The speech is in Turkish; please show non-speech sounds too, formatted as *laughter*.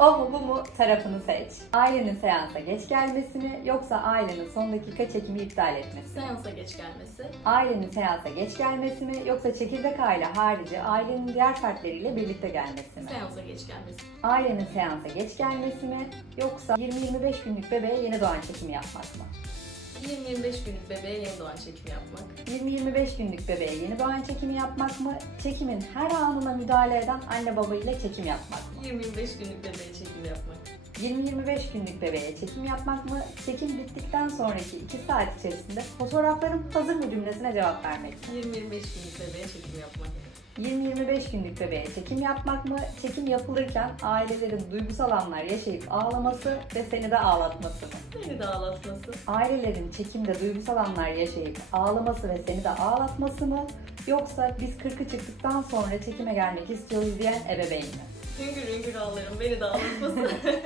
O mu bu mu tarafını seç. Ailenin seansa geç gelmesi mi yoksa ailenin son dakika çekimi iptal etmesi mi? Seansa geç gelmesi. Ailenin seansa geç gelmesi mi yoksa çekirdek aile harici ailenin diğer fertleriyle birlikte gelmesi mi? Seansa geç gelmesi. Ailenin seansa geç gelmesi mi yoksa 20-25 günlük bebeğe yeni doğan çekimi yapmak mı? 20-25 günlük bebeğe yeni doğan çekimi yapmak. 20-25 günlük bebeğe yeni doğan çekimi yapmak mı? Çekimin her anına müdahale eden anne baba ile çekim yapmak mı? 20-25 günlük bebeğe çekim yapmak. 20-25 günlük bebeğe çekim yapmak mı? Çekim bittikten sonraki 2 saat içerisinde fotoğraflarım hazır mı cümlesine cevap vermek mi? 20-25 günlük bebeğe çekim yapmak. 20-25 günlük bebeğe çekim yapmak mı? Çekim yapılırken ailelerin duygusal anlar yaşayıp ağlaması ve seni de ağlatması mı? Beni de ağlatması. Ailelerin çekimde duygusal anlar yaşayıp ağlaması ve seni de ağlatması mı? Yoksa biz 40'ı çıktıktan sonra çekime gelmek istiyoruz diyen ebeveyn mi? Hüngür hüngür ağlarım beni de ağlatması. *laughs*